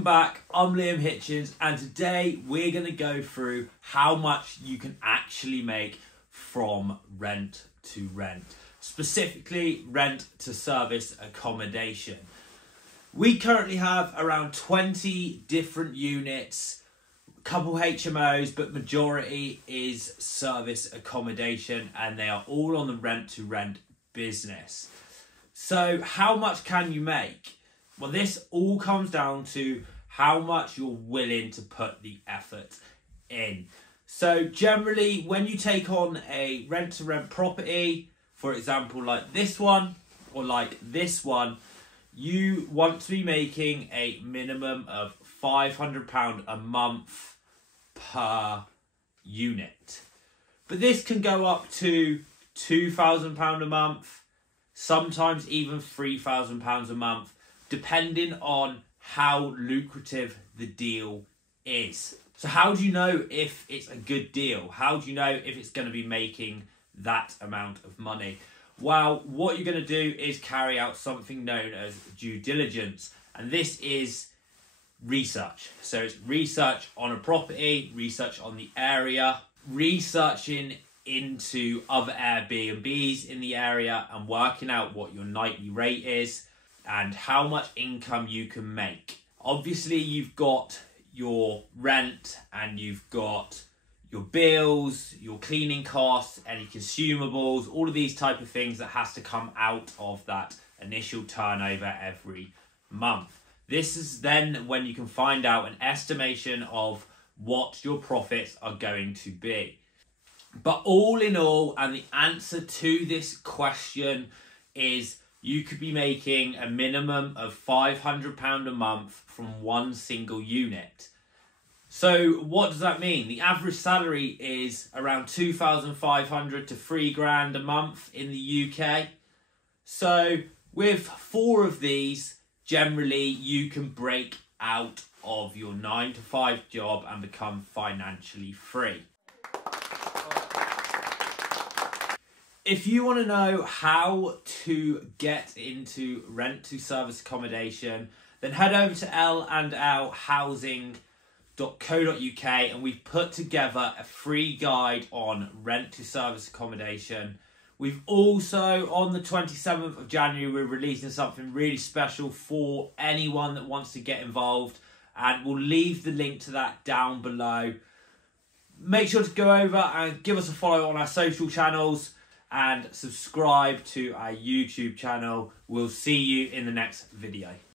Welcome back, I'm Liam Hitchens, and today we're going to go through how much you can actually make from rent to rent, specifically rent to service accommodation. We currently have around 20 different units, a couple HMOs, but majority is service accommodation, and they are all on the rent to rent business. So how much can you make? Well, this all comes down to how much you're willing to put the effort in. So generally, when you take on a rent-to-rent property, for example, like this one or like this one, you want to be making a minimum of £500 a month per unit. But this can go up to £2,000 a month, sometimes even £3,000 a month, depending on how lucrative the deal is. So how do you know if it's a good deal? How do you know if it's going to be making that amount of money? Well, what you're going to do is carry out something known as due diligence. And this is research. So it's research on a property, research on the area, researching into other Airbnbs in the area and working out what your nightly rate is and how much income you can make. Obviously, you've got your rent and you've got your bills, your cleaning costs, any consumables, all of these type of things that has to come out of that initial turnover every month. This is then when you can find out an estimation of what your profits are going to be. But all in all, and the answer to this question is you could be making a minimum of £500 a month from one single unit. So what does that mean? The average salary is around £2,500 to £3,000 a month in the UK. So with 4 of these, generally you can break out of your 9-to-5 job and become financially free. If you want to know how to get into rent to service accommodation, then head over to l&lhousing.co.uk and we've put together a free guide on rent to service accommodation. We've also, on the 27th of January, we're releasing something really special for anyone that wants to get involved, and we'll leave the link to that down below. Make sure to go over and give us a follow on our social channels and subscribe to our YouTube channel. We'll see you in the next video.